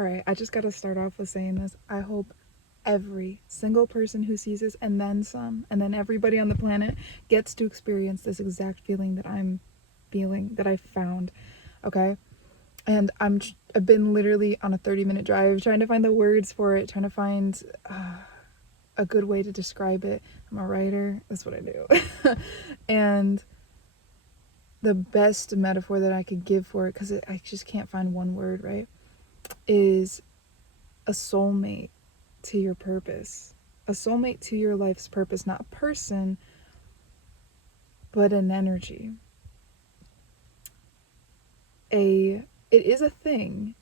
All right, I just got to start off with saying this. I hope every single person who sees this and then some, and then everybody on the planet gets to experience this exact feeling that I'm feeling, that I found. Okay? And I've been literally on a 30-minute drive trying to find the words for it, trying to find a good way to describe it. I'm a writer. That's what I do. And the best metaphor that I could give for it, because I just can't find one word, right, is a soulmate to your purpose. A soulmate to your life's purpose, not a person, but an energy. It is a thing,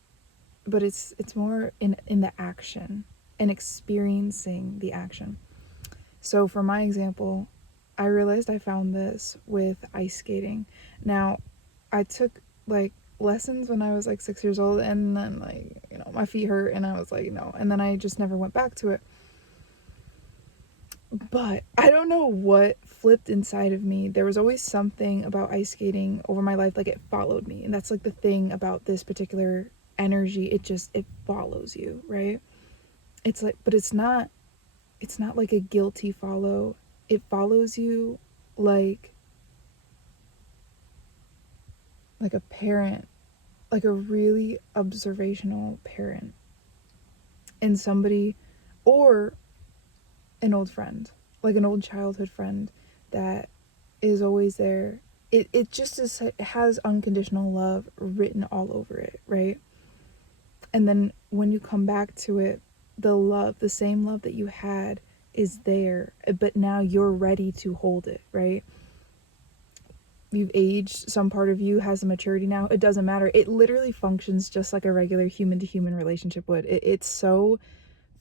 but it's more in the action and experiencing the action. So for my example, I realized I found this with ice skating. Now, I took like lessons when I was like 6 years old, and then my feet hurt and I was like, no, and then I just never went back to it. But I don't know what flipped inside of me. There was always something about ice skating over my life, like it followed me. And that's like the thing about this particular energy. It follows you, right? It's like, but it's not like a guilty follow. It follows you like a parent, like a really observational parent, and somebody, or an old friend, like an old childhood friend that is always there. It just is, it has unconditional love written all over it, right? And then when you come back to it, the same love that you had is there, but now you're ready to hold it, right? You've aged, some part of you has a maturity now. It doesn't matter. It literally functions just like a regular human to human relationship would. It's so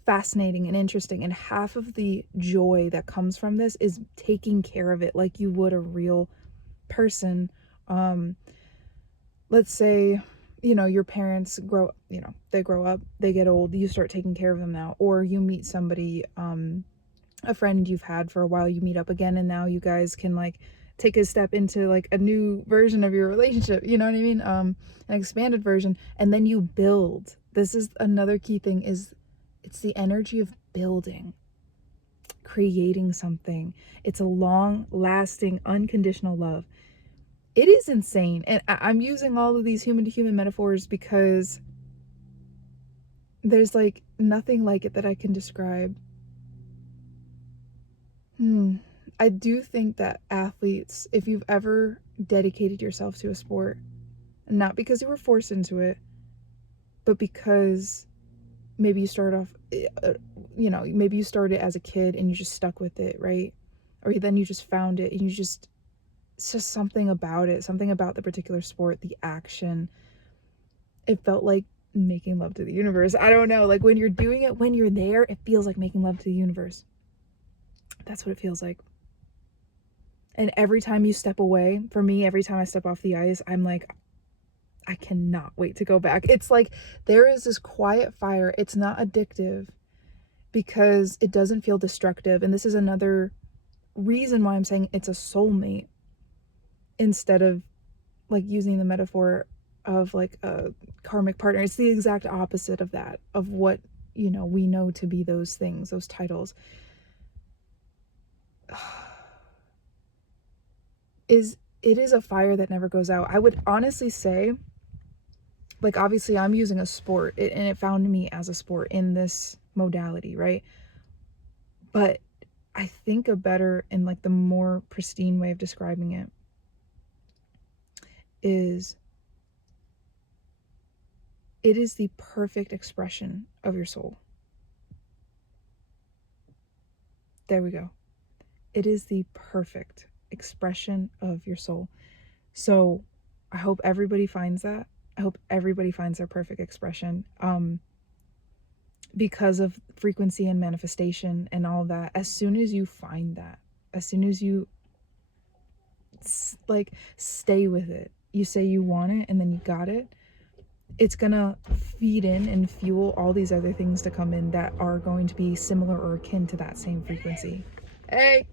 fascinating and interesting, and half of the joy that comes from this is taking care of it like you would a real person. Let's say your parents they grow up, they get old, you start taking care of them now, or you meet somebody, a friend you've had for a while, you meet up again, and now you guys can like take a step into like a new version of your relationship, you know what I mean, an expanded version, and then you build. This is another key thing, is it's the energy of building, creating something. It's a long lasting unconditional love. It is insane. And I'm using all of these human to human metaphors because there's like nothing like it that I can describe. I do think that athletes, if you've ever dedicated yourself to a sport, not because you were forced into it, but because maybe you started off, maybe you started as a kid and you just stuck with it, right? Or then you just found it and it's just something about it, something about the particular sport, the action. It felt like making love to the universe. I don't know, like when you're doing it, when you're there, it feels like making love to the universe. That's what it feels like. And every time you step away, for me, every time I step off the ice, I'm like, I cannot wait to go back. It's like there is this quiet fire. It's not addictive because it doesn't feel destructive. And this is another reason why I'm saying it's a soulmate instead of like using the metaphor of like a karmic partner. It's the exact opposite of that, of what, we know to be those things, those titles. It is a fire that never goes out. I would honestly say, like, obviously I'm using a sport, and it found me as a sport in this modality, right? But I think a better and like the more pristine way of describing it is it is the perfect expression of your soul. There we go. It is the perfect expression of your soul. So I hope everybody finds that. I hope everybody finds their perfect expression. Because of frequency and manifestation and all that, as soon as you find that, as soon as you like stay with it, you say you want it and then you got it, it's gonna feed in and fuel all these other things to come in that are going to be similar or akin to that same frequency. Hey!